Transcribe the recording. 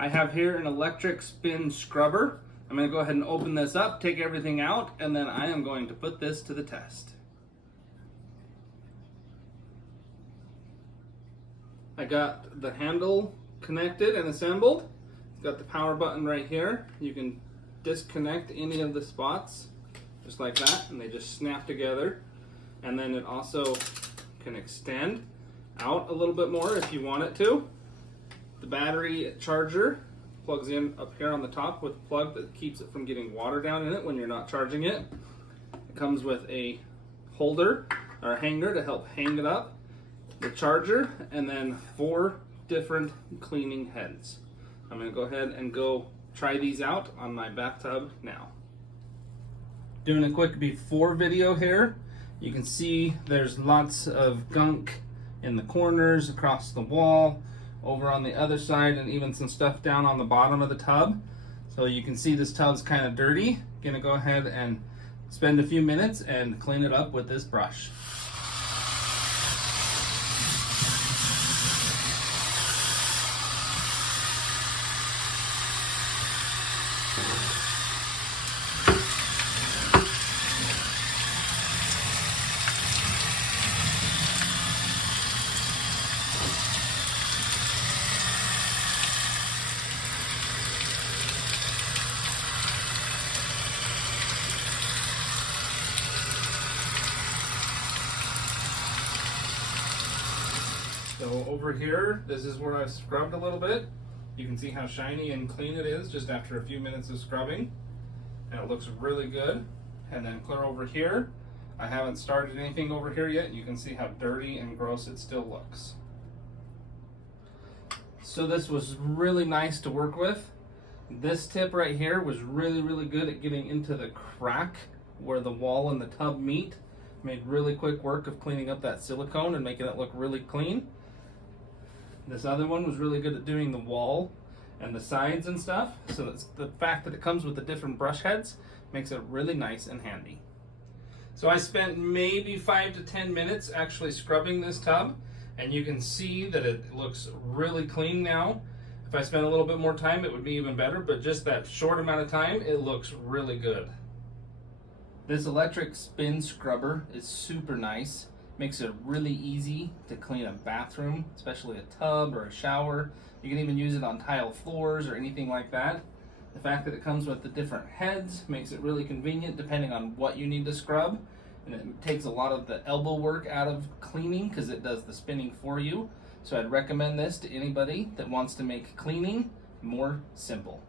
I have here an electric spin scrubber. I'm going to go ahead and open this up, take everything out, and then I am going to put this to the test. I got the handle connected and assembled. It's got the power button right here. You can disconnect any of the spots just like that, and they just snap together. And then it also can extend out a little bit more if you want it to. The battery charger plugs in up here on the top with a plug that keeps it from getting water down in it when you're not charging it. It comes with a holder or hanger to help hang it up, the charger, and then 4 different cleaning heads. I'm going to go ahead and go try these out on my bathtub now. Doing a quick before video here. You can see there's lots of gunk in the corners, across the wall, over on the other side, and even some stuff down on the bottom of the tub. So you can see this tub's kind of dirty. Gonna go ahead and spend a few minutes and clean it up with this brush. So over here, this is where I've scrubbed a little bit. You can see how shiny and clean it is just after a few minutes of scrubbing. And it looks really good. And then clear over here. I haven't started anything over here yet. You can see how dirty and gross it still looks. So this was really nice to work with. This tip right here was really good at getting into the crack where the wall and the tub meet. Made really quick work of cleaning up that silicone and making it look really clean. This other one was really good at doing the wall and the sides and stuff. So that's the fact that it comes with the different brush heads makes it really nice and handy. So I spent maybe 5 to 10 minutes actually scrubbing this tub, and you can see that it looks really clean now. If I spent a little bit more time, it would be even better, but just that short amount of time, it looks really good. This electric spin scrubber is super nice. Makes it really easy to clean a bathroom, especially a tub or a shower. You can even use it on tile floors or anything like that. The fact that it comes with the different heads makes it really convenient depending on what you need to scrub. And it takes a lot of the elbow work out of cleaning because it does the spinning for you. So I'd recommend this to anybody that wants to make cleaning more simple.